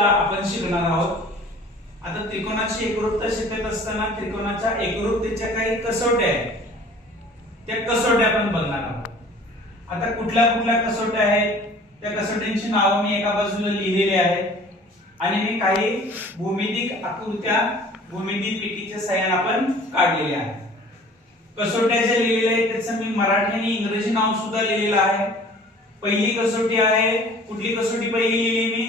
आपण शिकणार आहोत। आता त्रिकोणाची एकरूपता शिकत असताना त्रिकोणाच्या एकरूपतेच्या काही कसोट्या आहेत, त्या कसोट्या आपण बघणार आहोत। आता कुठल्या कुठल्या कसोट्या आहेत त्या कसोट्यांची नावं मी एका बाजूला लिहिलेली आहेत आणि मी काही भूमितिक आकृत्या भूमिती पेटीच्या सहाय्याने आपण काढलेल्या आहेत। कसोट्या जे लिहिलेल्या आहेत त्याचं मी मराठी आणि इंग्रजी नाव सुद्धा लिहिलेलं आहे। पहिली कसोटी आहे, कुठली कसोटी पहिली लिहिली मी?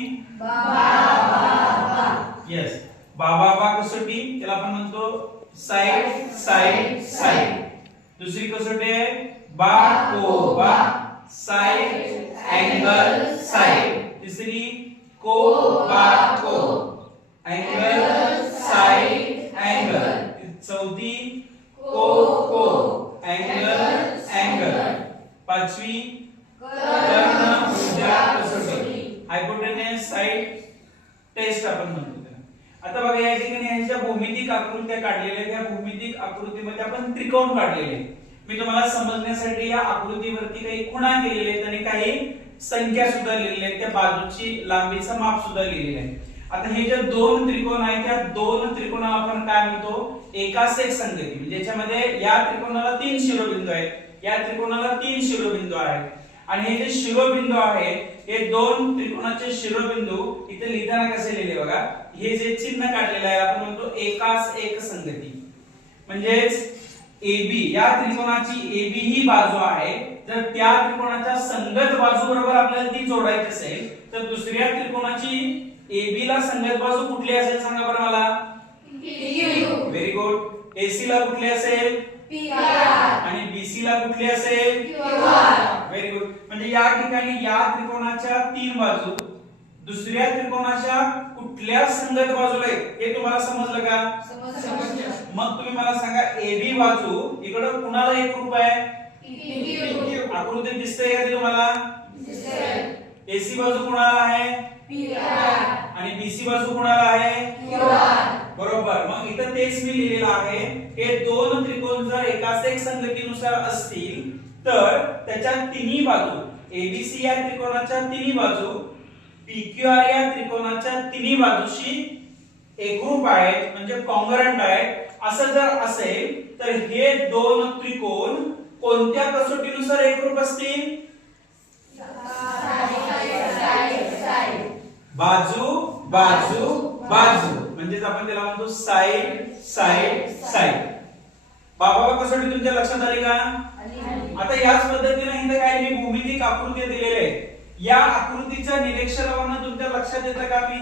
यस, बाबा कसोटी, त्याला आपण म्हणतो साइड साइड साइड। दुसरी कसोटी आहे बा साइड अँगल साइड। तिसरी को अँगल साइड अँगल। चौथी को अँगल। पाचवी कर्ण भुजा कसोटी, हायपोटेनस साइड टेस्ट आपण म्हणतो। आता बघा या ठिकाणी ह्याच्या भूमितिक आकृत्या काढलेल्या आहेत। या भूमितिक आकृतीमध्ये आपण त्रिकोण काढलेले आहेत। मी तुम्हाला समजण्यासाठी या आकृतीवरती काही खुणा केलेल्या आहेत आणि काही संख्या सुद्धा लिहिलेल्या आहेत, त्या बाजूची लांबीचं माप सुद्धा लिहिलेलं आहे। आता हे जे दोन त्रिकोण आहेत त्या दोन त्रिकोणाला आपण काय म्हणतो? एकास एक संगती। म्हणजे याच्यामध्ये या त्रिकोणाला 3 शिरोबिंदू आहेत, या त्रिकोणाला 3 शिरोबिंदू आहेत आणि हे जे शिरोबिंदू आहेत हे दोन त्रिकोणाचे शिरोबिंदू इथे लिहिताना कसे लिहिले बघा, हे जे चिन्ह काढलेलं आहे आपण म्हणतो एकास एक संगती। म्हणजेच AB या त्रिकोणाची AB ही बाजू आहे, जर त्या त्रिकोणाच्या संगत बाजू बरोबर आपल्याला ती जोडायची असेल तर दुसऱ्या त्रिकोणाची AB ला संगत बाजू कुठली असेल सांगा बरं मला? PQ। Very good. AC ला कुठली असेल? PR। आणि BC ला कुठली असेल? QR। Very good. म्हणजे या ठिकाणी या त्रिकोणाच्या 3 बाजू दुसऱ्या त्रिकोणाच्या कुठल्या संगत बाजूला आहेत हे तुम्हाला समजलं का? समजलं। मग तुम्ही मला सांगा AB बाजू इकडे कुणाला एकरूप आहे? PQ। आकृतीत दिसतंय का तुम्हाला? दिसतंय। AC बाजू कुणाला आहे? PR। आणि BC बाजू कुणाला आहे? QR। बरोबर। मग इथं तेच मी लिहिलेलं आहे, हे दोन त्रिकोण जर एकाच एक संगतीनुसार असतील तर त्याच्या तिन्ही बाजू ABC या त्रिकोणाच्या तिन्ही बाजू PQR या त्रिकोणाच्या तिन्ही बाजूशी एकरूप आहेत, म्हणजे कॉन्ग्रुएंट आहेत। असं जर असेल तर हे दोन त्रिकोण कोणत्या कसोटीनुसार एकरूप असतील? बाजू बाजू बाजू, म्हणजेच आपण त्याला म्हणतो साइड साइड साइड। बाबा कसोटी तुमच्या लक्षात आली का? आता याच पद्धतीने इथे काही मी भूमितिक आकृती दिलेल्या आहेत, या आकृतीच्या निरीक्षणावरून तुमच्या लक्षात येतं का मी